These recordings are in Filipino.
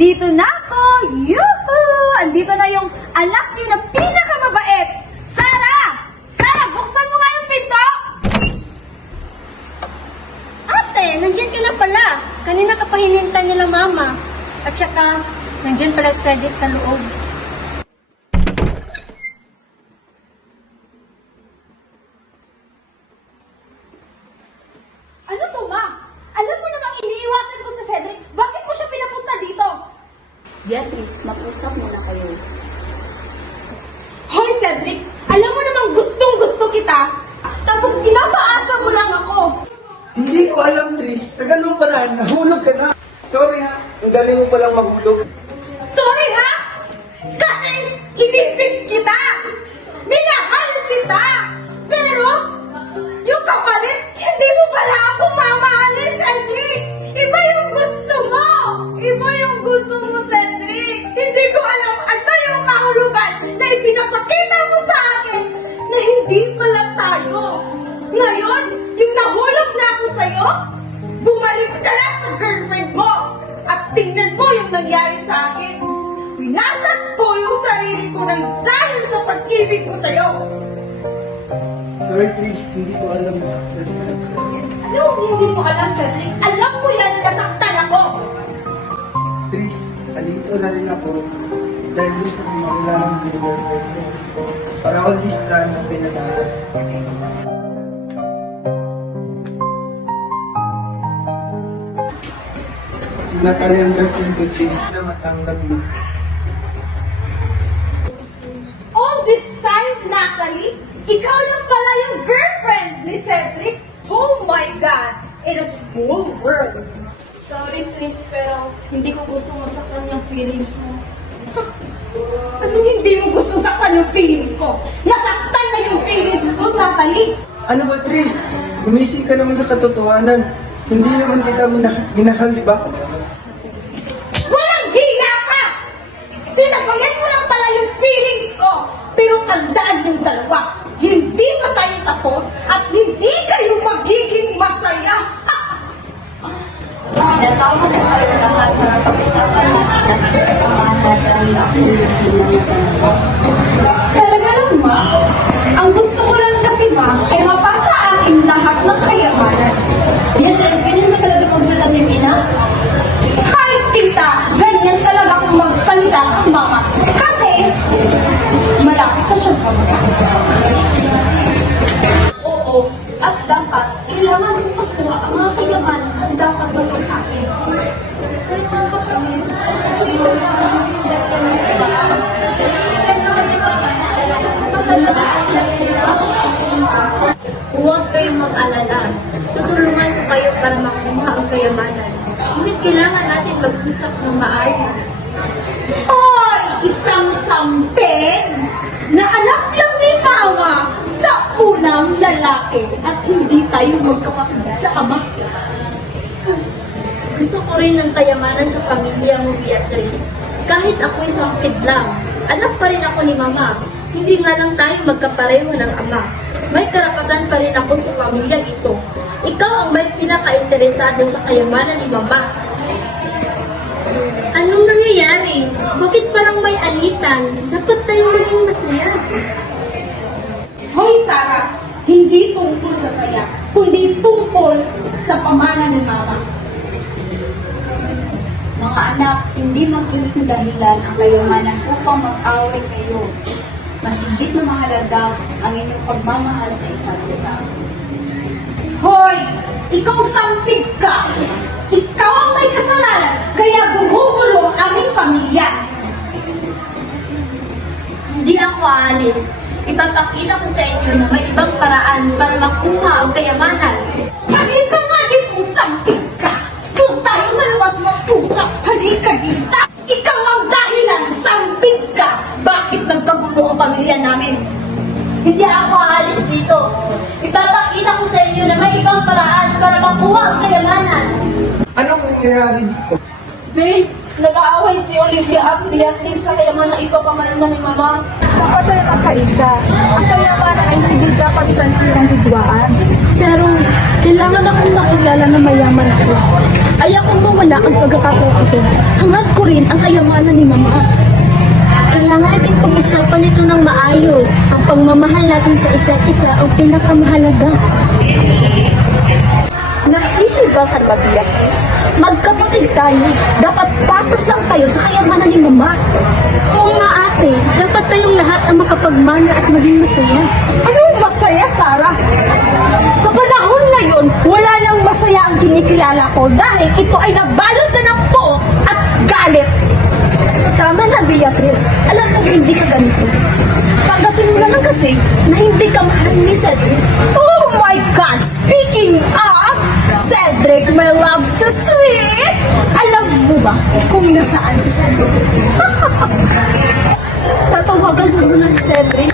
Andito na ako! Yuhuu! Andito na yung anak niyo na pinakamabait! Sarah! Sarah, buksan mo nga yung pinto! Ate, nandiyan ka na pala. Kanina ka pa hinintay nila mama. At saka, nandiyan pala si Cedric sa loob. Ano to, ma? Alam mo namang iniiwasan ko si Cedric. Bakit mo siya pinapunta dito? Beatrice, mag-usap muna kayo. Hoy, Cedric! Alam mo namang gustong-gusto kita. Tapos pinapaasa mo lang ako. Hindi ko alam, Tris. Sa ganung paraan, nahulog ka na. Sorry ha, ang galing mo palang mahulog. Sorry, ha? Kasi inibig kita. Minahal kita. Pero, yung kapalit, hindi mo pala ako mamahalin, Cedric. Iba yung gusto mo. Iba yung gusto mo, Cedric. Hindi ko alam ano yung kahulugan na ipinapakita mo sa akin na hindi pala tayo. Ngayon, yung nahulog na ako sa'yo, bumalik ka na sa girlfriend mo. At tingnan mo yung nangyari sa akin. Winasak ko yung sarili ko ng dahil sa pag-ibig ko sa'yo. Sorry, Tris. Hindi ko alam sa Ano hindi mo alam, Cedric? Alam ko yan na nasaktan ako. Tris, alito na rin ako dahil gusto ko makilala ng girlfriend ko. Para all this time na pinadaan. Si Natalia ang girlfriend ko, Chase, na matanggap mo. All this time, Natalie, ikaw lang pala yung girlfriend ni Cedric. Oh my God! In a small world. Sorry, Tris, pero hindi ko gusto masaktan yung feelings mo. Anong hindi mo gusto saktan yung feelings ko? Nasaktan na yung feelings ko, Natalie. Ano ba, Tris? Gumising ka naman sa katotohanan. Hindi naman kita minahal, di ba? Walang hiya ka! Sinabayan mo lang pala yung feelings ko. Pero tandaan yung dalawa, hindi pa tayo tapos at hindi kayo magiging masaya. Pinatawag ko kayo lahat para pag-usapan natin ang pamahalaan ng Talaga lang, ma? Ang gusto ko lang kasi, ma, ay mapasa akin lahat ng kayamanan. Beatrice, ganyan ba talaga magsalita si Tina? Ay, tita, ganyan talaga kung magsalita ang mama. Kasi, malapit na siyang kamagana. Oo, at dapat, kailangan kong pagkuha ang mga kayamanan na dapat mo sa akin. Pero mga kapatid, hindi mo Huwag kayong mag-alala. Tutulungan ko kayo para makuha ang kayamanan. Ngunit kailangan natin mag-usap ng maayos. Hoy, isang samping na anak lang ni mama sa unang lalaki at hindi tayo magkapatid sa ama. Gusto ko rin ng kayamanan sa pamilya mo, Beatrice. Kahit ako'y sampid lang, anak pa rin ako ni Mama. Hindi nga lang tayo magkapareho ng ama. May karapatan pa rin ako sa pamilyang ito. Ikaw ang may pinaka-interesado sa kayamanan ni Mama. Anong nangyayari? Bakit parang may alitan? Dapat tayong maging masaya. Hoy, Sarah, hindi tungkol sa saya, kundi tungkol sa pamana ni mama. Mga anak, hindi magiging dahilan ang kayamanan upang mag-away kayo. Mas higit na mahalaga ang inyong pagmamahal sa isa't isa. Hoy, ikaw sampig ka. Ikaw ang may kasalanan, kaya gumugulo ang aming pamilya. Hindi ako aalis. Ipapakita ko sa inyo na may ibang paraan para makuha ang kayamanan. Halika nga dito, sampig ka. Doon tayo sa labas mag-usap. Halika dito. Ikaw ang dahilan, sampig ka. Bakit nagkagulo ang pamilya namin? Hindi ako aalis dito. Ipapakita ko sa inyo na may ibang paraan para makuha ang kayamanan. Anong nangyayari dito? Babe, nag-aaway si Olivia at Beatrice sa kayamanan na ipapamalan ni Mama. Dapat ay kakaisa. Ang kayamanan ay hindi dapat santi ng hidwaan. Pero, kailangan akong makilala na mayaman ko. Ayaw kong mawala ang pagkakataon ito. Hangad ko rin ang kayamanan ni Mama. Kailangan natin pag-usapan ito ng maayos. Ang pagmamahal natin sa isa't isa ang pinakamahalaga. Nahihibang ka ba, Beatrice? Magkapatid tayo. Dapat patas lang tayo sa kayamanan ni Mama. Oo nga ate, dapat tayong lahat ang makapagmana at maging masaya. Anong masaya, Sarah? Sa panahon ngayon, wala nang masaya ang kinikilala ko dahil ito ay nabalot na ng puot at galit. Tama na, Beatrice. Alam kong hindi ka ganito. Tanggapin mo na lang kasi na hindi ka mahal ni Cedric. Oh my God! Speaking of, Cedric, my love, so sweet! Alam mo ba kung nasaan si Cedric? Tatawagan mo muna si Cedric.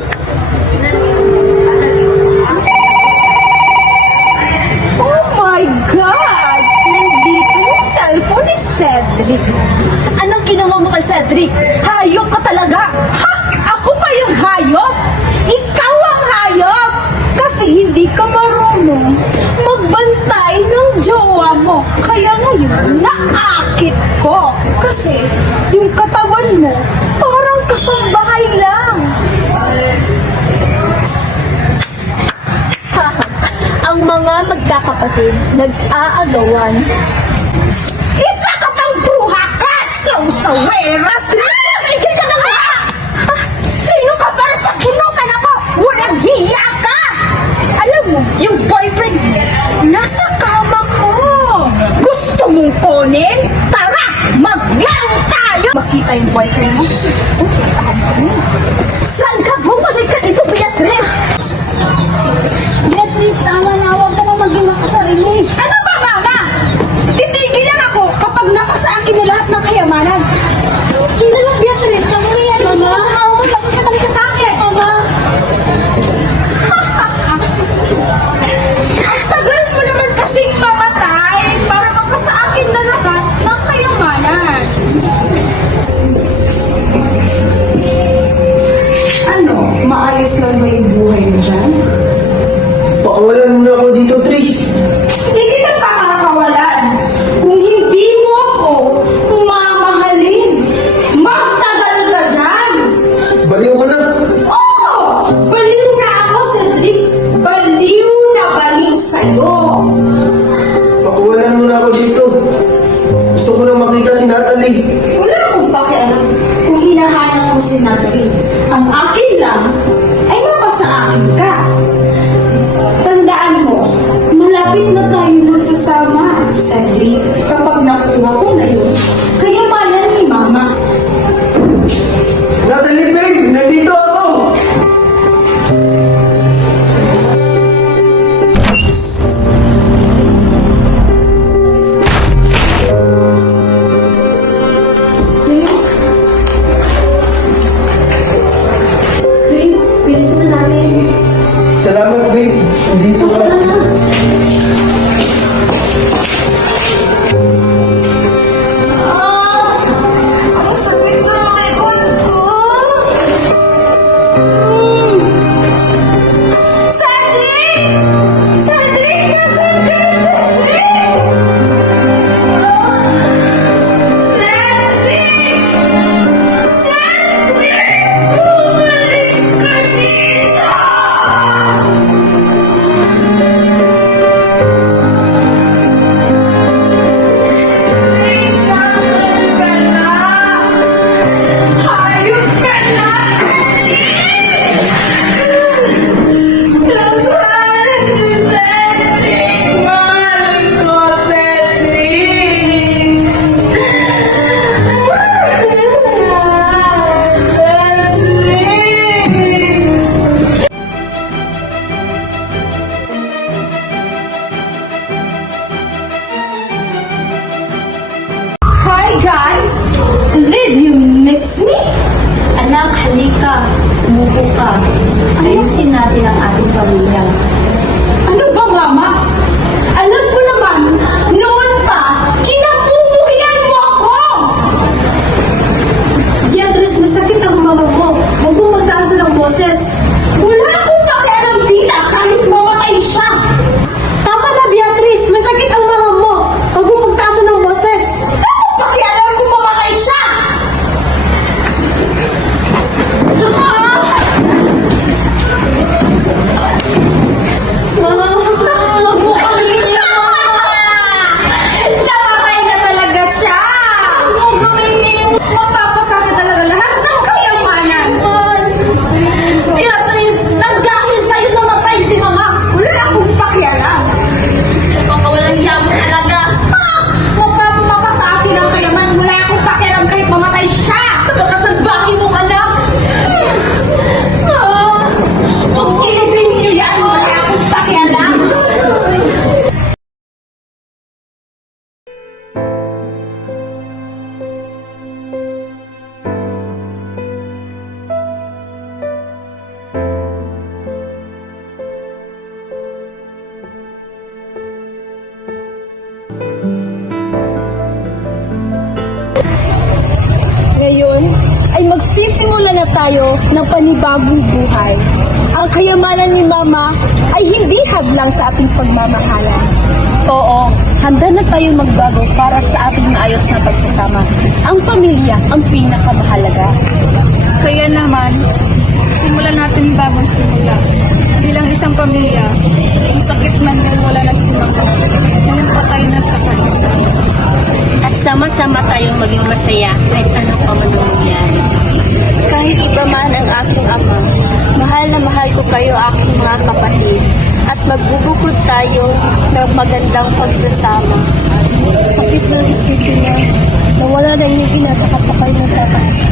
Oh my God! Nandito yung cellphone ni Cedric. Anong ginawa mo kay Cedric? Hayop ka talaga! Ha? Ako pa yung hayop? Ikaw ang hayop! Kasi hindi ka marunong magbantay ng jowa mo. Kaya ngayon, naakit ko. Kasi yung katawan mo, parang kasambahay lang. Ang mga magkakapatid nag-aagawan. Isa ka pang bruha ka! Sawsawera! Tigil ka na nga! Ah, sino ka para sa bunukan ako? Walang hiya ka! Alam mo, yung boyfriend mo, nasa kama ko! Gusto mong kunin? Tara! Maglaro tayo! Makita yung boyfriend mo? Saan ka? Bumalik ka dito, Beatrice! Beatrice, tama na. Huwag ka na maging makasarili. Ano ba, Mama? Titigilan ako kapag napasa akin na lahat ng kayamanan. Hindi na lang, Beatrice. Kamulihan mo, Mama. Ako mo, pagkakatabi ka sa akin. Mama. Ang tagal mo naman kasing mamatay para mapasa akin na lahat ng kayamanan. Ano? Maayos lang ba yung buhay mo dyan? Pakawalan mo na ako dito, Tris. Hindi kita pakakawalan kung hindi mo ako mamahalin. Magtagal ka dyan! Baliw ka na. Oo! Baliw na ako, Cedric! Baliw na baliw sa'yo! Pakawalan mo na ako dito. Gusto ko na makita si Natalie. Wala akong pakialam kung hinahanap mo si Natalie. Ang akin lang ay mapasa akin ka. Tandaan mo, malapit na tayo magsasama, Cedric, kapag nakuha ko na yun. Kayamanan ni Mama. Natalie, babe! Nandito ako! Babe, bilisan na natin. Salamat, babe. Nandito ka. Ang sakit na ang likod ko! Cedric! Cedric! Nasaan ka? Cedric! Cedric! Cedric! Bumalik ka dito! Cedric, nasaan ka na? Hayop ka na! Nasaan si Cedric? Mahal ko, Cedric! Cedric! Hi guys! Did you miss me? Anak, halika. Umupo ka. Ayusin natin ang ating pamilya. Ano ba, Mama? Alam ko naman, noon pa, kinabubuhian mo ako! Beatrice, masakit ang mama mo. Huwag mong magtaas ng boses. Wala akong pakialam dita kahit mamatay siya! Tama na, Beatrice. Masakit ang mama mo. Huwag mong magtaas ng ay magsisimula na tayo ng panibagong buhay. Ang kayamanan ni Mama ay hindi hadlang sa ating pagmamahalan. Oo, handa na tayo magbago para sa ating maayos na pagsasama. Ang pamilya ang pinakamahalaga. Kaya naman, simulan natin yung bagong simula. Bilang isang pamilya, kung sakit man yun, wala na si Mama. Ngayon pa tayo nagkakaisa. At sama-sama tayong maging masaya kahit anong pa man ang mangyari. Kahit iba man ang aking ama, mahal na mahal ko kayo aking mga kapatid at magbubukod tayo ng magandang pagsasama. Sakit ng isipin na nawala na yung ina at saka pa kayo nagkakaisa.